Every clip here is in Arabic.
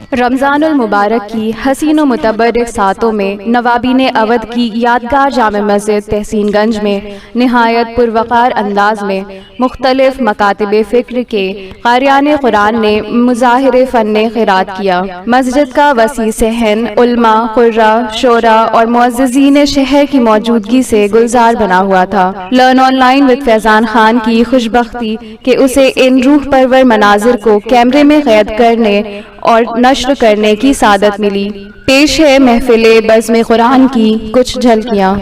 रमज़ानुल मुबारक की हसीन व मुतबर्रिक सातों में नवाबीन अवध की यादगार जामे मस्जिद तहसीनगंज में नहायत पुरवकार अंदाज में मुख्तलिफ मकातिब फ़िक्र के क़ारियान कुरान ने मुज़ाहिर फ़न क़िरात किया। मस्जिद का वसी सहन उल्मा, क़ुर्रा, शोरा और मुअज़्ज़िज़ीन शहर की मौजूदगी से गुलजार बना हुआ था। लर्न ऑनलाइन विद फैज़ान खान की खुशबख्ती कि उसे इन रूह परवर मनाजिर को कैमरे में क़ैद करने और नश्र करने की सादत मिली। पेश है महफिले बज़्म कुरान की कुछ झलकियाँ।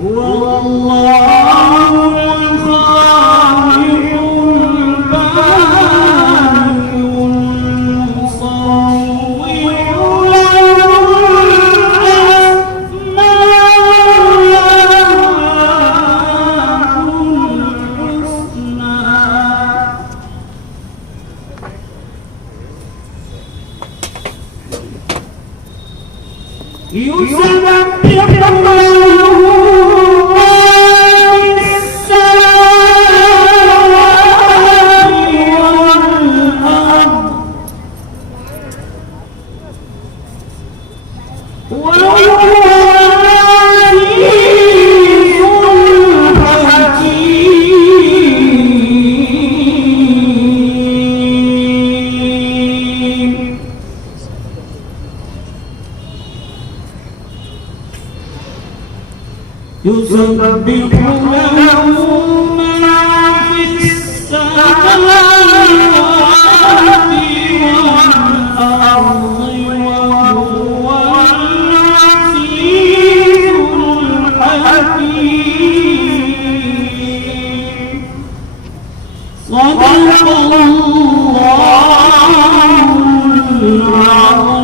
هو الله الخالق البارئ المصور له الأسماء الحسنى يسبح له يسبح له ما في السماوات والأرض وهو العزيز الحكيم صدق الله العظيم.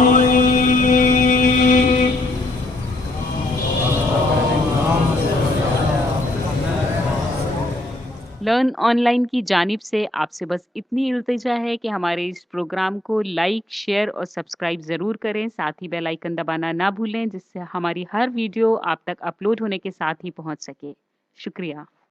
लर्न ऑनलाइन की जानिब से आपसे बस इतनी इल्तिजा है कि हमारे इस प्रोग्राम को लाइक, शेयर और सब्सक्राइब ज़रूर करें। साथ ही बेल आइकन दबाना ना भूलें, जिससे हमारी हर वीडियो आप तक अपलोड होने के साथ ही पहुंच सके। शुक्रिया।